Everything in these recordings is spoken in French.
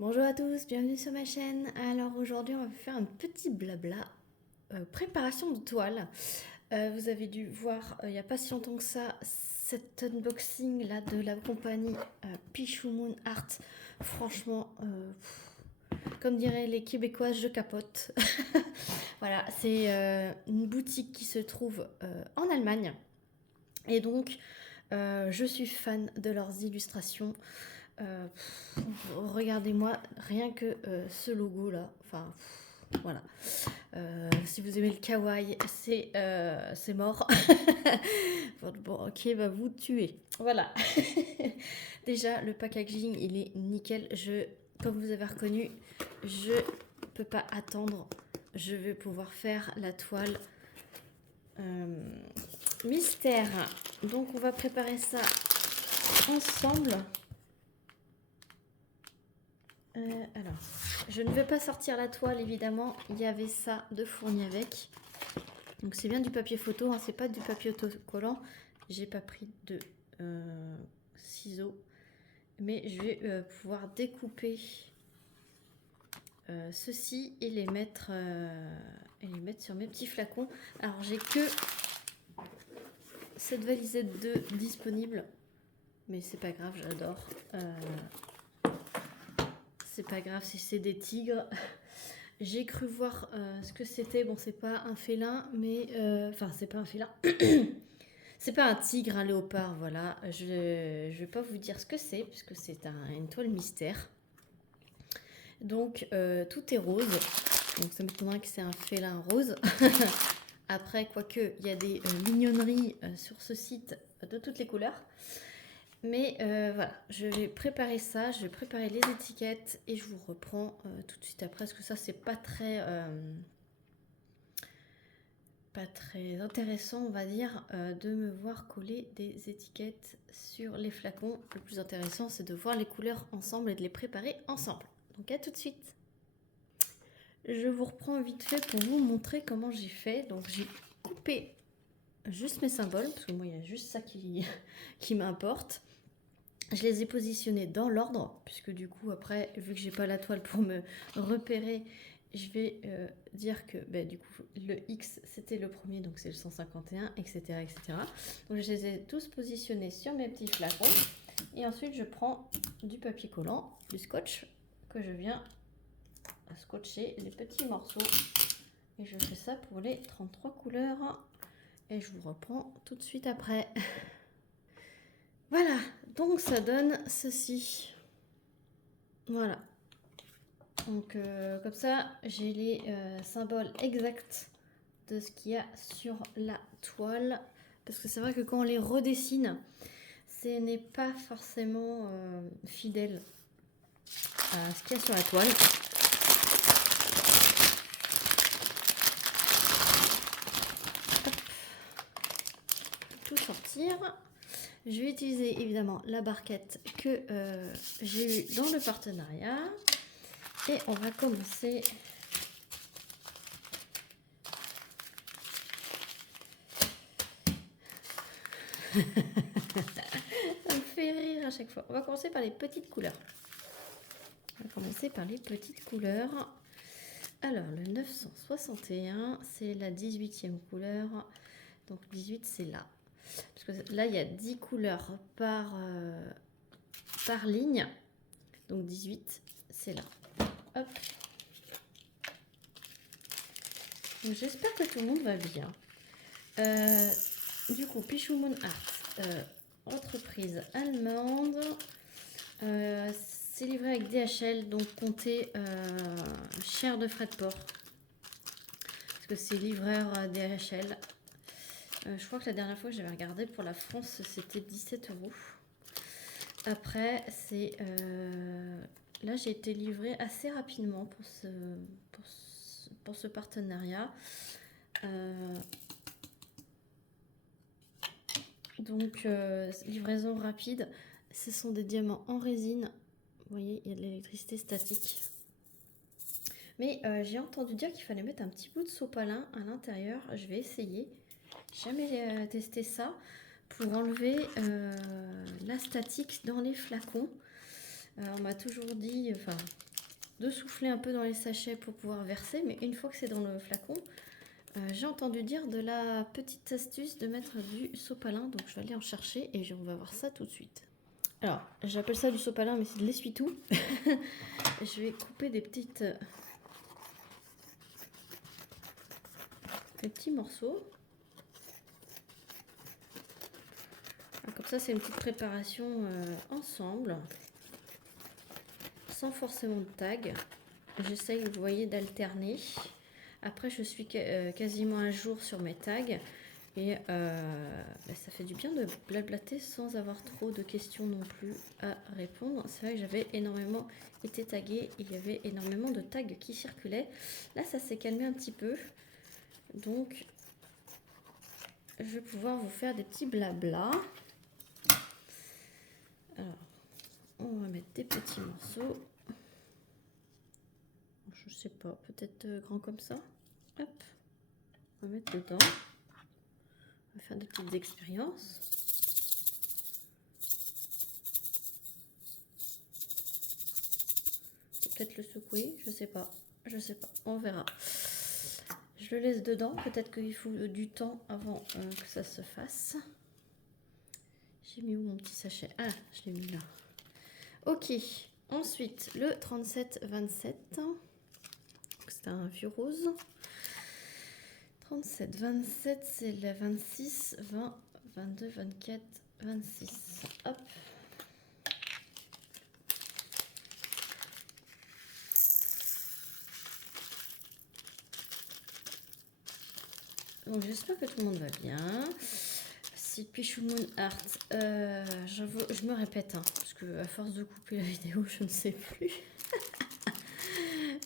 Bonjour à tous, bienvenue sur ma chaîne. Alors aujourd'hui on va faire un petit blabla préparation de toile. Vous avez dû voir il n'y a pas si longtemps que ça cet unboxing là de la compagnie Pichou Moon Art. Franchement, comme diraient les Québécoises, je capote. Voilà, c'est une boutique qui se trouve en Allemagne et donc je suis fan de leurs illustrations. Euh, Regardez-moi rien que ce logo là, enfin voilà. Si vous aimez le kawaii, c'est mort. Bon, ok, va vous tuer. Voilà. Déjà, le packaging il est nickel. Comme vous avez reconnu, je peux pas attendre. Je vais pouvoir faire la toile mystère. Donc, on va préparer ça ensemble. Alors, je ne vais pas sortir la toile évidemment, il y avait ça de fourni avec. Donc c'est bien du papier photo, hein, c'est pas du papier autocollant. J'ai pas pris de ciseaux, mais je vais pouvoir découper ceci et les mettre sur mes petits flacons. Alors j'ai que cette valisette de disponible, mais c'est pas grave, j'adore. C'est pas grave si c'est des tigres. J'ai cru voir ce que c'était. Bon, c'est pas un félin, mais... Enfin, c'est pas un félin. C'est pas un tigre, un léopard, voilà. Je vais pas vous dire ce que c'est, puisque c'est une toile mystère. Donc, tout est rose. Donc, ça m'étonnerait que c'est un félin rose. Après, quoique, il y a des mignonneries sur ce site de toutes les couleurs. Mais voilà, je vais préparer ça, je vais préparer les étiquettes et je vous reprends tout de suite après, parce que ça c'est pas très intéressant, on va dire, de me voir coller des étiquettes sur les flacons. Le plus intéressant, c'est de voir les couleurs ensemble et de les préparer ensemble. Donc à tout de suite. Je vous reprends vite fait pour vous montrer comment j'ai fait. Donc j'ai coupé juste mes symboles, parce que moi il y a juste ça qui m'importe. Je les ai positionnés dans l'ordre, puisque du coup après, vu que j'ai pas la toile pour me repérer, je vais dire que du coup le X c'était le premier, donc c'est le 151, etc., etc. Donc je les ai tous positionnés sur mes petits flacons et ensuite je prends du papier collant, du scotch que je viens scotcher les petits morceaux et je fais ça pour les 33 couleurs et je vous reprends tout de suite après. Voilà, donc ça donne ceci. Voilà. Donc comme ça, j'ai les symboles exacts de ce qu'il y a sur la toile. Parce que c'est vrai que quand on les redessine, ce n'est pas forcément fidèle à ce qu'il y a sur la toile. Hop. Tout sortir. Je vais utiliser évidemment la barquette que j'ai eue dans le partenariat. Et on va commencer ça me fait rire à chaque fois. On va commencer par les petites couleurs. Alors, le 961, c'est la 18e couleur. Donc, 18, c'est là. Parce que là, il y a 10 couleurs par ligne. Donc, 18, c'est là. Hop. J'espère que tout le monde va bien. Du coup, Pichou Moon Art, entreprise allemande. C'est livré avec DHL, donc comptez cher de frais de port. Parce que c'est livreur DHL. Je crois que la dernière fois que j'avais regardé pour la France, c'était 17 €. Après, là, j'ai été livrée assez rapidement pour ce partenariat. Donc, livraison rapide. Ce sont des diamants en résine. Vous voyez, il y a de l'électricité statique. Mais j'ai entendu dire qu'il fallait mettre un petit bout de sopalin à l'intérieur. Je vais essayer. J'ai jamais testé ça pour enlever la statique dans les flacons. On m'a toujours dit, enfin, de souffler un peu dans les sachets pour pouvoir verser, mais une fois que c'est dans le flacon, j'ai entendu dire de la petite astuce de mettre du sopalin, donc je vais aller en chercher et on va voir ça tout de suite. Alors, j'appelle ça du sopalin, mais c'est de l'essuie-tout. Je vais couper des petits morceaux. Alors, comme ça, c'est une petite préparation ensemble, sans forcément de tag. J'essaye, vous voyez, d'alterner. Après, je suis quasiment à jour sur mes tags. Et ça fait du bien de blablater sans avoir trop de questions non plus à répondre. C'est vrai que j'avais énormément été taguée. Il y avait énormément de tags qui circulaient. Là, ça s'est calmé un petit peu. Donc, je vais pouvoir vous faire des petits blabla. Alors, on va mettre des petits morceaux. Je sais pas, peut-être grand comme ça. Hop, on va mettre dedans. On va faire des petites expériences. Peut-être le secouer, je sais pas, on verra. Je le laisse dedans, peut-être qu'il faut du temps avant que ça se fasse. J'ai mis où mon petit sachet? Ah, je l'ai mis là. Ok, ensuite le 37-27. C'est un vieux rose. 37-27, c'est la 26, 20, 22, 24, 26. Hop. Donc j'espère que tout le monde va bien. C'est Pichou Moon Art. Je me répète, hein, parce que à force de couper la vidéo, je ne sais plus.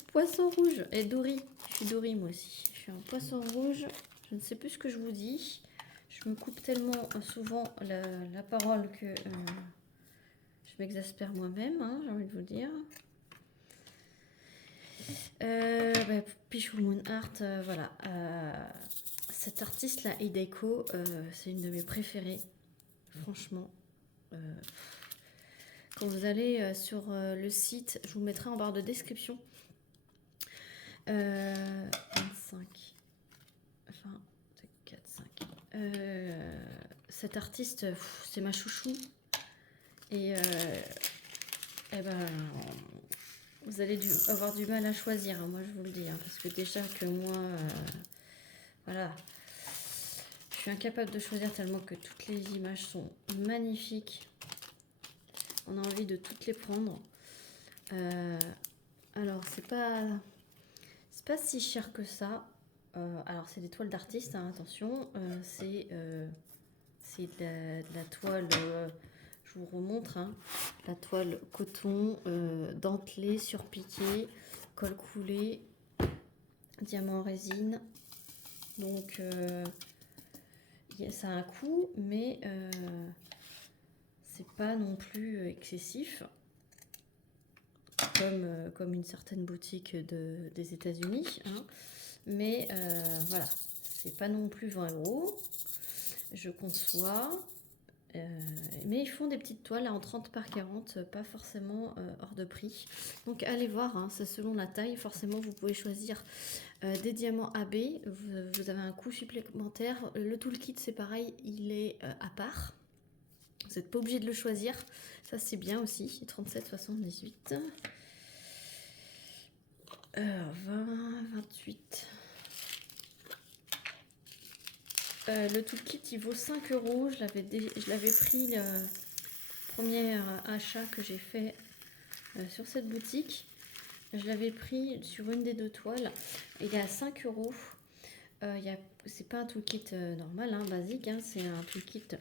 Poisson rouge et Dory. Je suis Dory moi aussi. Je suis un poisson rouge. Je ne sais plus ce que je vous dis. Je me coupe tellement souvent la parole que je m'exaspère moi-même, hein, j'ai envie de vous dire. Pichou Moon Art, voilà. Cette artiste là, Hideko, c'est une de mes préférées. Franchement. Quand vous allez sur le site, je vous mettrai en barre de description. 25. Enfin, 4, 5. Cette artiste, c'est ma chouchou. Et ben, vous allez avoir du mal à choisir, hein, moi je vous le dis. Hein, parce que déjà que moi, voilà, je suis incapable de choisir tellement que toutes les images sont magnifiques. On a envie de toutes les prendre. Alors, c'est pas si cher que ça. Alors, c'est des toiles d'artistes, hein, attention. C'est de la toile, je vous remontre, hein, la toile coton, dentelée, surpiquée, colle coulée, diamant en résine. Donc, ça a un coût, mais c'est pas non plus excessif. Comme une certaine boutique des États-Unis, hein. Mais voilà, c'est pas non plus 20 €, je conçois. Mais ils font des petites toiles en 30 par 40, pas forcément hors de prix. Donc allez voir, hein, c'est selon la taille. Forcément, vous pouvez choisir des diamants AB. Vous avez un coût supplémentaire. Le toolkit, c'est pareil, il est à part. Vous n'êtes pas obligé de le choisir. Ça, c'est bien aussi. 37,78. 20, 28. Le toolkit, il vaut 5 €. Je l'avais pris le premier achat que j'ai fait sur cette boutique. Je l'avais pris sur une des deux toiles. Il est à 5 €. C'est pas un toolkit normal, hein, basique. Hein, c'est un toolkit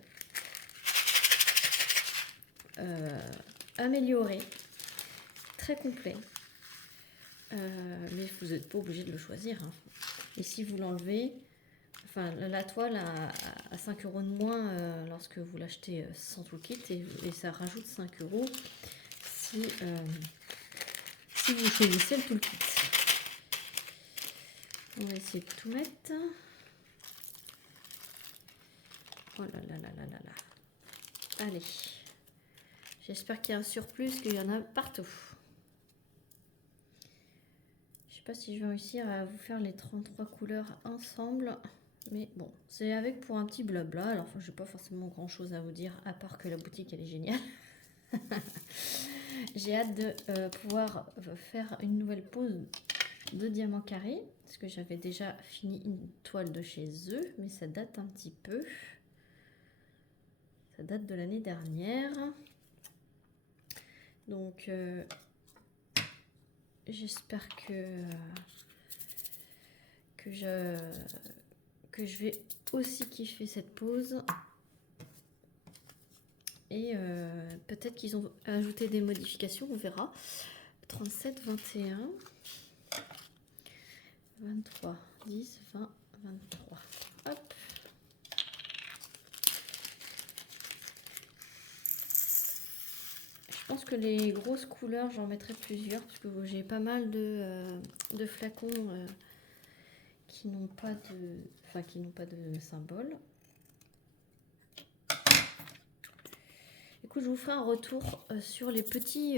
amélioré, très complet. Mais vous n'êtes pas obligé de le choisir. Hein. Et si vous l'enlevez, enfin la toile a 5 € de moins lorsque vous l'achetez sans toolkit et ça rajoute 5 € si vous choisissez le toolkit. On va essayer de tout mettre. Oh là là là là là là. Allez. J'espère qu'il y a un surplus, qu'il y en a partout. Je sais pas si je vais réussir à vous faire les 33 couleurs ensemble. Mais bon, c'est avec pour un petit blabla. Alors, je n'ai pas forcément grand chose à vous dire, à part que la boutique, elle est géniale. J'ai hâte de pouvoir faire une nouvelle pose de diamants carrés. Parce que j'avais déjà fini une toile de chez eux. Mais ça date un petit peu. Ça date de l'année dernière. Donc, j'espère que je vais aussi kiffer cette pose. Et peut-être qu'ils ont ajouté des modifications, on verra. 37, 21, 23, 10, 20, 23. Hop. Je pense que les grosses couleurs, j'en mettrai plusieurs parce que j'ai pas mal de flacons qui n'ont pas de symbole. Écoute, je vous ferai un retour sur les petits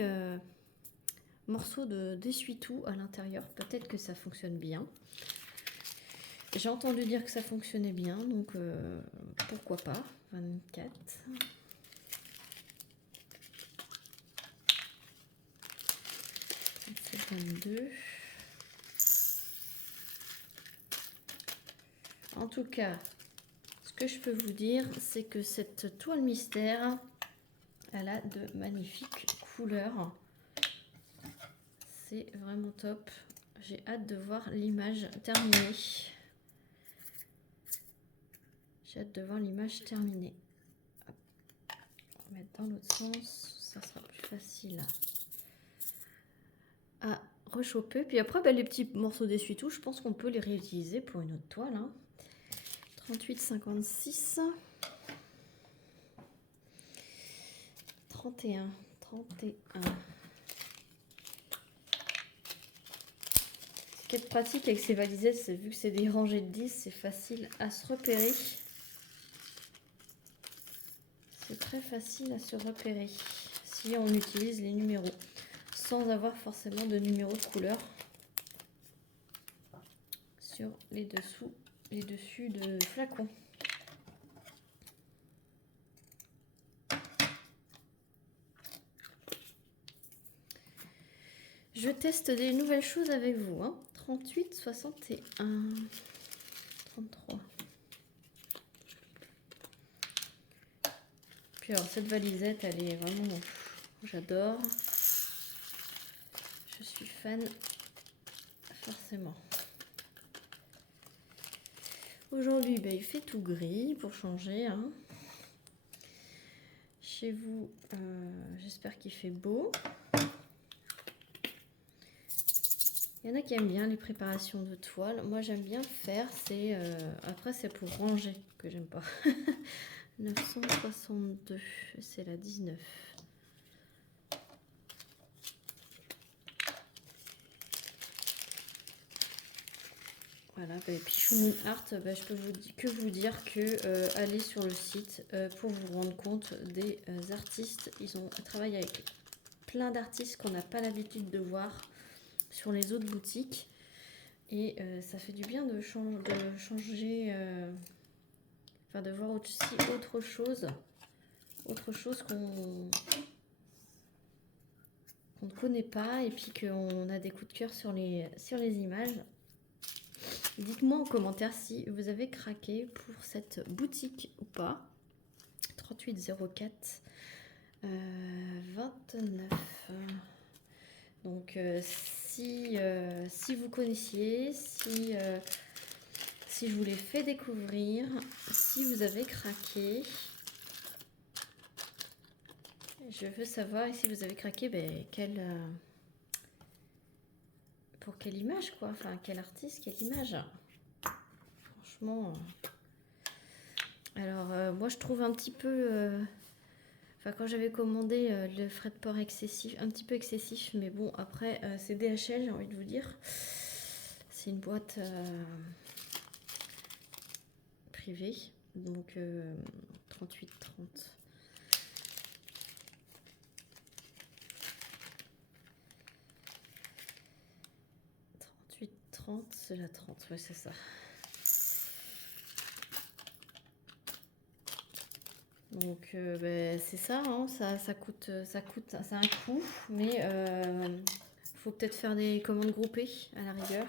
morceaux d'essuie-tout à l'intérieur. Peut-être que ça fonctionne bien. J'ai entendu dire que ça fonctionnait bien, donc pourquoi pas. 24. 22. En tout cas, ce que je peux vous dire, c'est que cette toile mystère, elle a de magnifiques couleurs. C'est vraiment top. J'ai hâte de voir l'image terminée. J'ai hâte de voir l'image terminée. Hop. On va mettre dans l'autre sens, ça sera plus facile à rechoper. Puis après, les petits morceaux d'essuie-tout, je pense qu'on peut les réutiliser pour une autre toile. 38, 56. 31, 31. Ce qui est pratique avec ces valisettes, c'est vu que c'est des rangées de 10, c'est facile à se repérer. C'est très facile à se repérer si on utilise les numéros sans avoir forcément de numéros de couleur sur les dessus de flacons. Je teste des nouvelles choses avec vous. 38, 61, 33. Puis alors cette valisette, elle est vraiment... J'adore. Je suis fan, forcément. Aujourd'hui, il fait tout gris pour changer. Chez vous, j'espère qu'il fait beau. Il y en a qui aiment bien les préparations de toile. Moi, j'aime bien faire. Après, c'est pour ranger que j'aime pas. 962, c'est la 19. Voilà, et puis Shunun Art, je peux vous dire que allez sur le site pour vous rendre compte des artistes. Ils travaillent avec plein d'artistes qu'on n'a pas l'habitude de voir sur les autres boutiques. Et ça fait du bien de changer, de voir aussi autre chose qu'on ne connaît pas et puis qu'on a des coups de cœur sur les images. Dites-moi en commentaire si vous avez craqué pour cette boutique ou pas. 3804 29. Donc si vous connaissiez, si je vous l'ai fait découvrir, si vous avez craqué, je veux savoir. Et si vous avez craqué, pour quelle image, quoi. Enfin, quel artiste, quelle image. Franchement. Alors, moi, je trouve un petit peu... quand j'avais commandé le frais de port excessif, un petit peu excessif, mais bon, après, c'est DHL, j'ai envie de vous dire. C'est une boîte privée. Donc, 38,30. 30, c'est la 30, ouais, c'est ça. Donc ben, c'est ça, hein, ça coûte, ça a un coût, mais faut peut-être faire des commandes groupées à la rigueur.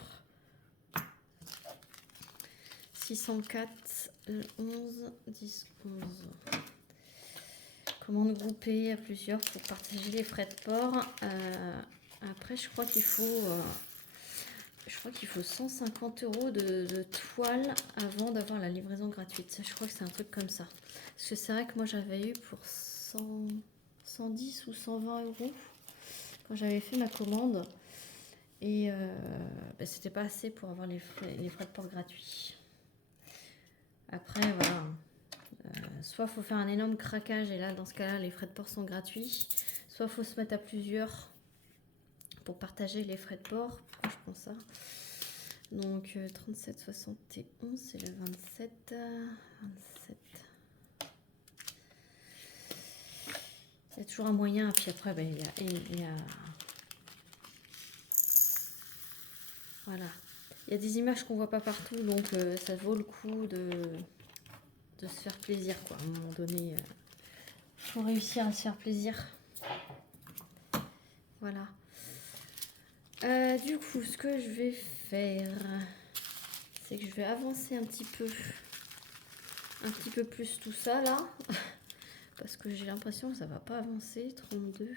604, 11, 10, 11. Commande groupée à plusieurs pour partager les frais de port. Après, je crois qu'il faut 150 € de toile avant d'avoir la livraison gratuite. Je crois que c'est un truc comme ça. Parce que c'est vrai que moi j'avais eu pour 110 ou 120 € quand j'avais fait ma commande. Et ben, c'était pas assez pour avoir les frais de port gratuits. Après, voilà. Soit il faut faire un énorme craquage et là, dans ce cas-là, les frais de port sont gratuits. Soit il faut se mettre à plusieurs pour partager les frais de port. Pourquoi je prends ça? Donc 37,71, c'est le 27. 27. Il y a toujours un moyen. Puis après, ben, il y a... Voilà. Il y a des images qu'on voit pas partout, donc ça vaut le coup de se faire plaisir, quoi. À un moment donné, faut réussir à se faire plaisir. Voilà. Du coup, ce que je vais faire, c'est que je vais avancer un petit peu plus tout ça là, parce que j'ai l'impression que ça va pas avancer. 32,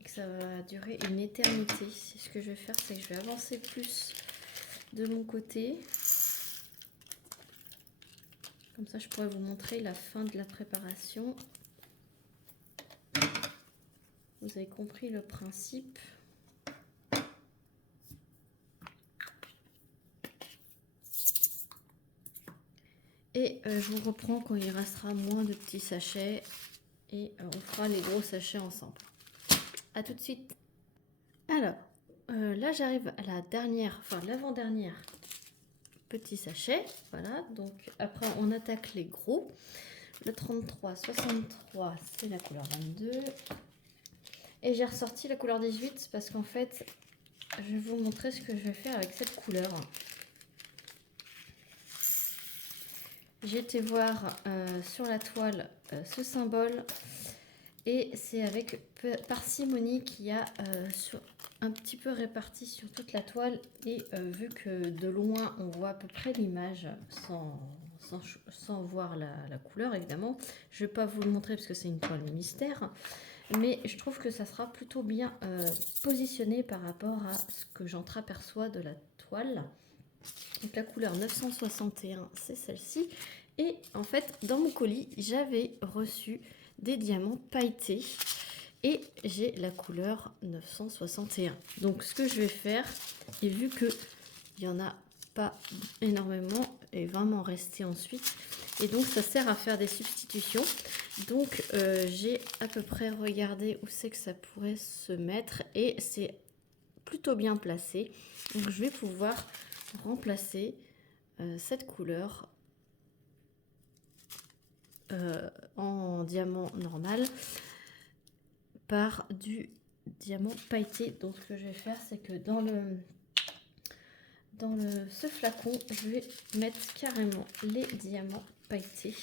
et que ça va durer une éternité. Ce que je vais faire, c'est que je vais avancer plus de mon côté. Comme ça, je pourrais vous montrer la fin de la préparation. Vous avez compris le principe. Et je vous reprends quand il restera moins de petits sachets. Et on fera les gros sachets ensemble. A tout de suite. Alors, là j'arrive à la dernière, enfin l'avant-dernière petit sachet. Voilà, donc après on attaque les gros. Le 33, 63, c'est la couleur 22. Et j'ai ressorti la couleur 18 parce qu'en fait, je vais vous montrer ce que je vais faire avec cette couleur. J'ai été voir sur la toile ce symbole et c'est avec parcimonie qu'il y a un petit peu réparti sur toute la toile et vu que de loin on voit à peu près l'image sans voir la couleur évidemment, je ne vais pas vous le montrer parce que c'est une toile mystère, mais je trouve que ça sera plutôt bien positionné par rapport à ce que j'entreaperçois de la toile. Donc la couleur 961, c'est celle-ci. Et en fait, dans mon colis, j'avais reçu des diamants pailletés. Et j'ai la couleur 961. Donc ce que je vais faire, et vu qu'il n'y en a pas énormément, et vraiment rester ensuite. Et donc ça sert à faire des substitutions. Donc j'ai à peu près regardé où c'est que ça pourrait se mettre. Et c'est plutôt bien placé. Donc je vais pouvoir remplacer cette couleur en diamant normal par du diamant pailleté. Donc ce que je vais faire, c'est que dans ce flacon, je vais mettre carrément les diamants pailletés.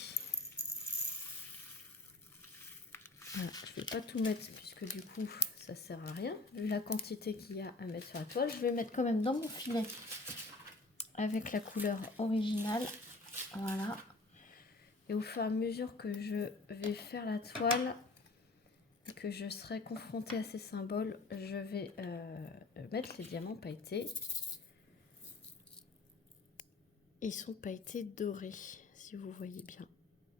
Voilà, je ne vais pas tout mettre puisque du coup ça sert à rien vu la quantité qu'il y a à mettre sur la toile. Je vais mettre quand même dans mon filet avec la couleur originale. Voilà. Et au fur et à mesure que je vais faire la toile, que je serai confrontée à ces symboles, je vais mettre les diamants pailletés. Ils sont pailletés dorés, si vous voyez bien.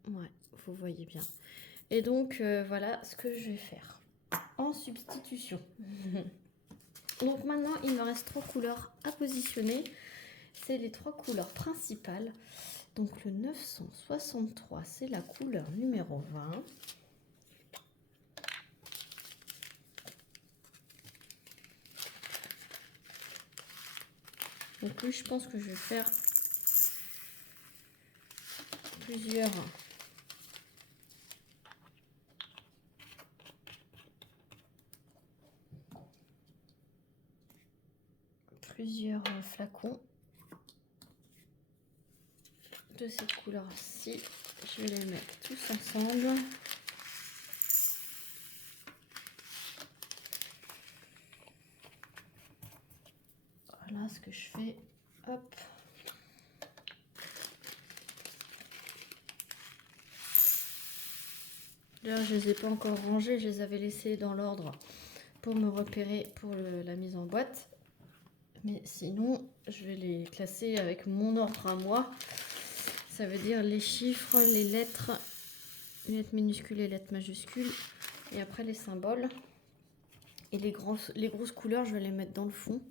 Ouais, vous voyez bien. Et donc, voilà ce que je vais faire en substitution. Donc maintenant, il me reste 3 couleurs à positionner. C'est les 3 couleurs principales. Donc le 963, c'est la couleur numéro 20. Donc lui, je pense que je vais faire plusieurs flacons de cette couleur-ci. Je vais les mettre tous ensemble. Voilà ce que je fais. Hop. Là, je les ai pas encore rangés, je les avais laissés dans l'ordre pour me repérer pour la mise en boîte. Mais sinon, je vais les classer avec mon ordre à moi. Ça veut dire les chiffres, les lettres minuscules, les lettres majuscules, et après les symboles. Et les grosses couleurs, je vais les mettre dans le fond.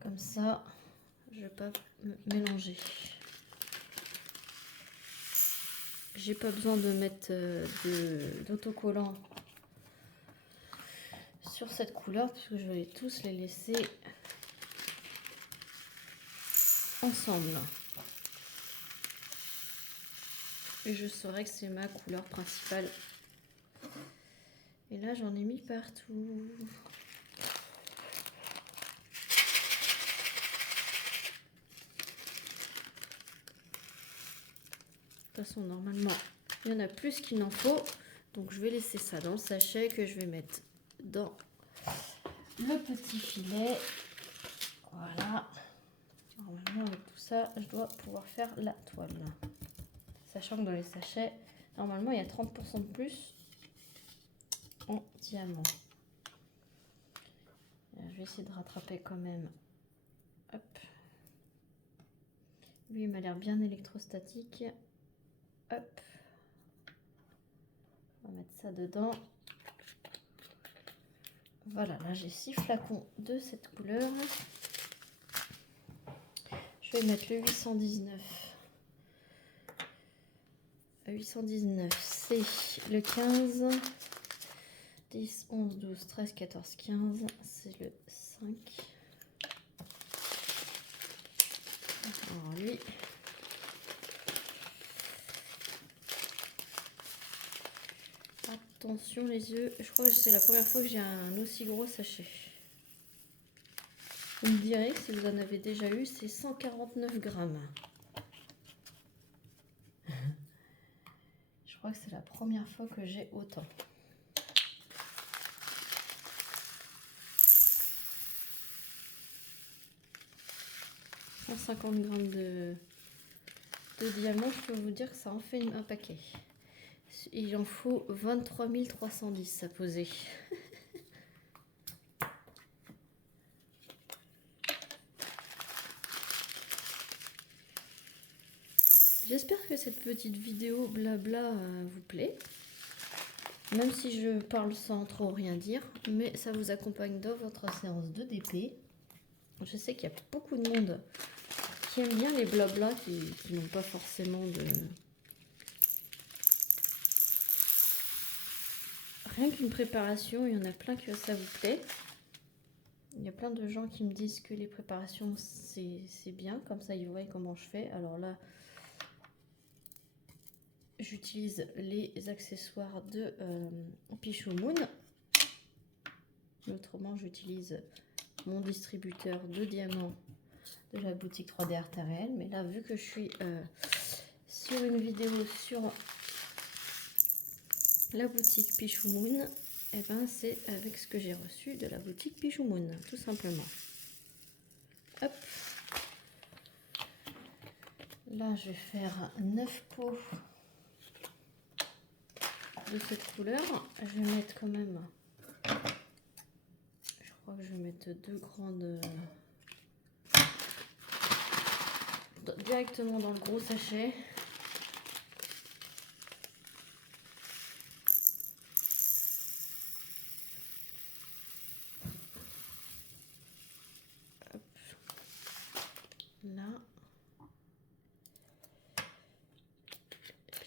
Comme ça, je vais pas me mélanger. J'ai pas besoin de mettre d'autocollant sur cette couleur parce que je vais tous les laisser ensemble. Et je saurai que c'est ma couleur principale. Et là, j'en ai mis partout. De toute façon, normalement, il y en a plus qu'il n'en faut. Donc, je vais laisser ça dans le sachet que je vais mettre dans le petit filet. Voilà. Normalement, avec tout ça, je dois pouvoir faire la toile. Sachant que dans les sachets, normalement, il y a 30% de plus en diamant. Je vais essayer de rattraper quand même. Hop. Lui, il m'a l'air bien électrostatique. Hop. On va mettre ça dedans. Voilà, là j'ai 6 flacons de cette couleur. Je vais mettre le 819. 819, c'est le 15. 10, 11, 12, 13, 14, 15. C'est le 5. Alors lui... Attention les yeux, je crois que c'est la première fois que j'ai un aussi gros sachet. Vous me direz si vous en avez déjà eu, c'est 149 grammes. Je crois que c'est la première fois que j'ai autant. « 150 grammes de diamants, je peux vous dire que ça en fait un paquet. Il en faut 23 310 à poser. J'espère que cette petite vidéo blabla vous plaît. Même si je parle sans trop rien dire, mais ça vous accompagne dans votre séance de DP. Je sais qu'il y a beaucoup de monde qui aime bien les blabla, qui n'ont pas forcément de... Rien qu'une préparation, il y en a plein que ça vous plaît. Il y a plein de gens qui me disent que les préparations, c'est bien, comme ça ils voient comment je fais. Alors là, j'utilise les accessoires de Pichou Moon. Autrement, j'utilise mon distributeur de diamants de la boutique 3D Art Réel. Mais là, vu que je suis sur une vidéo sur la boutique Pichou Moon, et ben c'est avec ce que j'ai reçu de la boutique Pichou Moon, tout simplement. Hop. Là, je vais faire 9 pots de cette couleur. Je vais mettre quand même... Je crois que je vais mettre 2 grandes... directement dans le gros sachet. Hop. Là.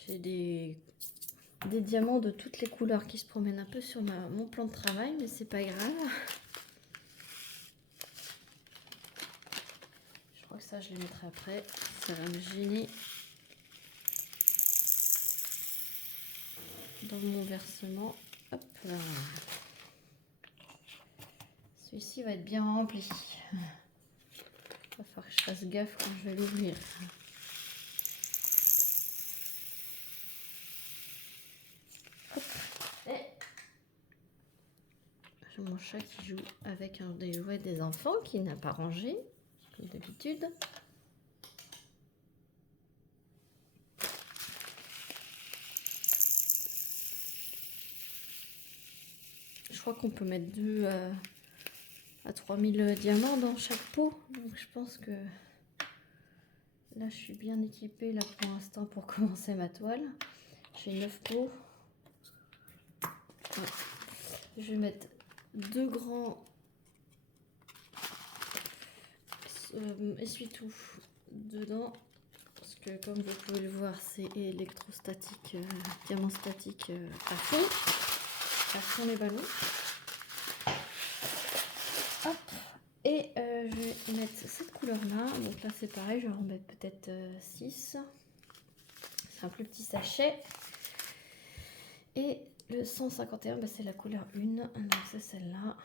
J'ai des diamants de toutes les couleurs qui se promènent un peu sur mon plan de travail, mais c'est pas grave. Je crois que ça, je les mettrai après. Ça va me gêner dans mon versement. Hop là. Celui-ci va être bien rempli. va falloir que je fasse gaffe quand je vais l'ouvrir. J'ai mon chat qui joue avec un des jouets des enfants qui n'a pas rangé, comme d'habitude. Je crois qu'on peut mettre 2 à 3000 diamants dans chaque pot. Donc je pense que là je suis bien équipée là pour l'instant pour commencer ma toile. J'ai 9 pots. Ouais. Je vais mettre 2 grands essuie-tout dedans. Parce que comme vous pouvez le voir, c'est électrostatique, diamant statique à fond les ballons. Hop. Et je vais mettre cette couleur là. Donc là c'est pareil, je vais en mettre peut-être 6. C'est un plus petit sachet. Et le 151, bah, c'est la couleur 1. Donc c'est celle-là.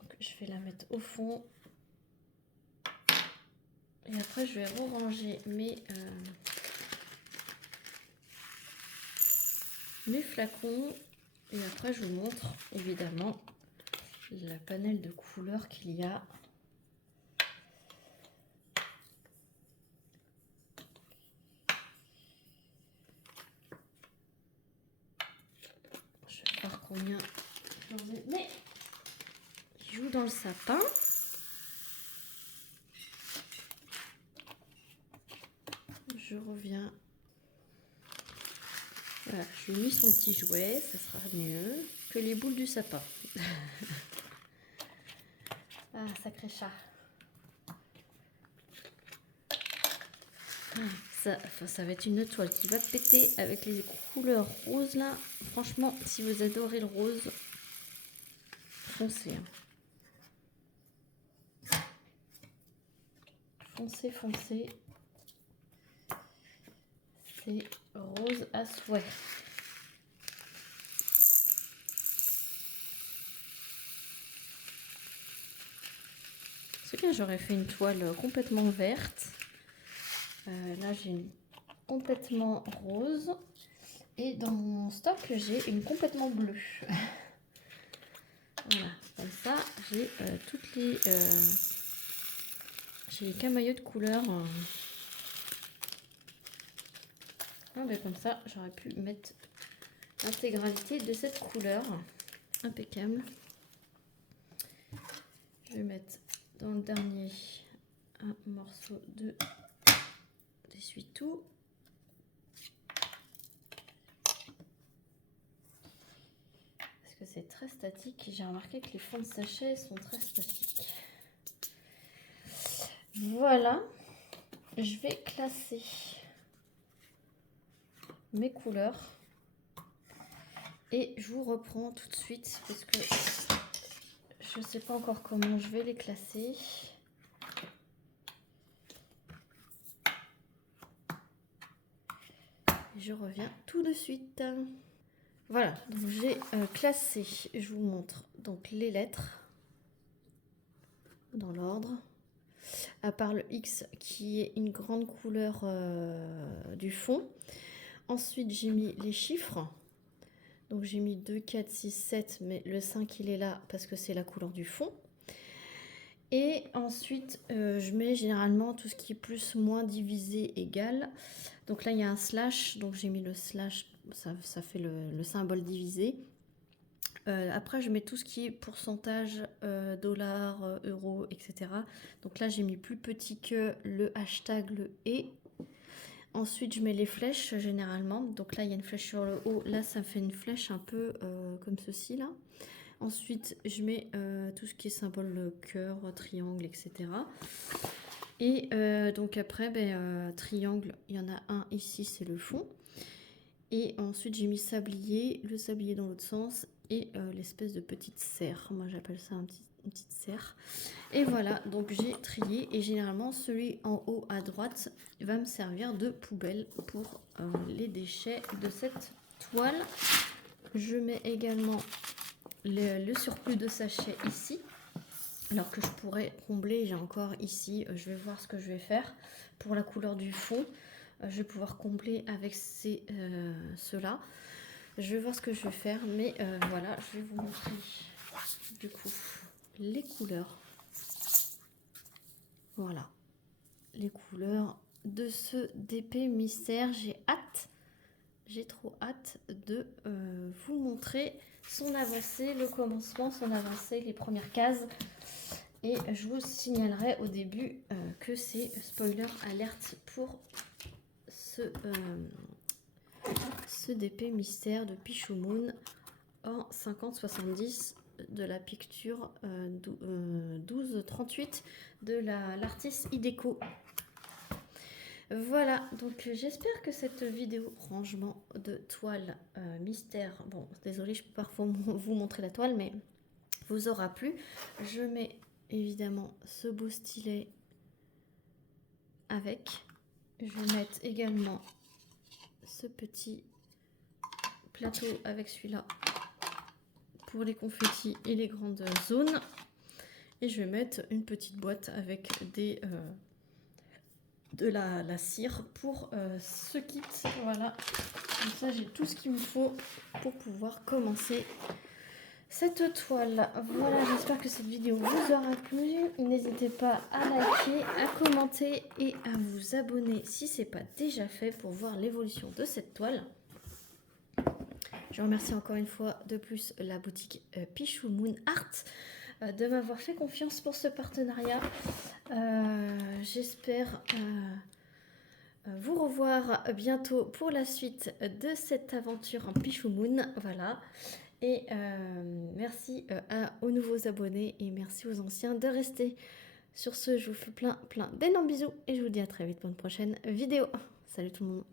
Donc je vais la mettre au fond. Et après je vais ranger mes flacons. Et après je vous montre évidemment la panel de couleurs qu'il y a. Je vais voir combien j'en ai. Mais il joue dans le sapin. Je reviens. Voilà, je lui ai mis son petit jouet, ça sera mieux que les boules du sapin. Ah, sacré chat. Ça va être une toile qui va péter avec les couleurs roses là. Franchement, si vous adorez le rose, foncez. Foncez, foncez. C'est rose à souhait. C'est bien, j'aurais fait une toile complètement verte. Là, j'ai une complètement rose. Et dans mon stock, j'ai une complètement bleue. Voilà, comme ça, j'ai toutes les... j'ai les camaillots de couleurs. Ah, ben comme ça, j'aurais pu mettre l'intégralité de cette couleur. Impeccable. Je vais mettre dans le dernier un morceau d'essuie-tout. Parce que c'est très statique. J'ai remarqué que les fonds de sachet sont très statiques. Voilà. Je vais classer mes couleurs. Et je vous reprends tout de suite parce que je ne sais pas encore comment je vais les classer. Je reviens tout de suite. Voilà, donc j'ai classé, je vous montre donc les lettres dans l'ordre, à part le X qui est une grande couleur du fond. Ensuite j'ai mis les chiffres, donc j'ai mis 2, 4, 6, 7, mais le 5 il est là parce que c'est la couleur du fond. Et ensuite, je mets généralement tout ce qui est plus, moins, divisé, égal. Donc là, il y a un slash, donc j'ai mis le slash, ça fait le symbole divisé. Après, je mets tout ce qui est pourcentage, dollars, euros, etc. Donc là, j'ai mis plus petit que le hashtag, le « et ». Ensuite, je mets les flèches généralement. Donc là, il y a une flèche sur le haut. Là, ça fait une flèche un peu comme ceci, là. Ensuite, je mets tout ce qui est symbole cœur, triangle, etc. Et donc après, triangle, il y en a un ici, c'est le fond. Et ensuite, j'ai mis sablier, le sablier dans l'autre sens et l'espèce de petite serre. Moi, j'appelle ça une petite serre. Et voilà, donc j'ai trié. Et généralement, celui en haut à droite va me servir de poubelle pour les déchets de cette toile. Je mets également le surplus de sachets ici. Alors que je pourrais combler, j'ai encore ici, je vais voir ce que je vais faire pour la couleur du fond. Je vais pouvoir combler avec ceux-là. Je vais voir ce que je vais faire, mais voilà, je vais vous montrer du coup les couleurs. Voilà, les couleurs de ce DP Mystère. J'ai trop hâte de vous montrer son avancée, le commencement, son avancée, les premières cases. Et je vous signalerai au début que c'est spoiler alerte pour ce DP Mystère de Pichou Moon en 50-70 de la picture 12-38 de l'artiste Ideco. Voilà, donc j'espère que cette vidéo rangement de toile mystère, bon désolé je peux parfois vous montrer la toile, mais vous aura plu. Je mets évidemment ce beau stylet avec. Je vais mettre également ce petit plateau avec celui-là pour les confettis et les grandes zones. Et je vais mettre une petite boîte avec de la cire pour ce kit. Voilà, comme ça j'ai tout ce qu'il me faut pour pouvoir commencer cette toile. Voilà, j'espère que cette vidéo vous aura plu. N'hésitez pas à liker, à commenter et à vous abonner si ce n'est pas déjà fait pour voir l'évolution de cette toile. Je remercie encore une fois de plus la boutique Pichou Moon Art de m'avoir fait confiance pour ce partenariat. J'espère vous revoir bientôt pour la suite de cette aventure en Pichou Moon. Voilà. Et merci aux nouveaux abonnés et merci aux anciens de rester. Sur ce, je vous fais plein d'énormes bisous et je vous dis à très vite pour une prochaine vidéo. Salut tout le monde.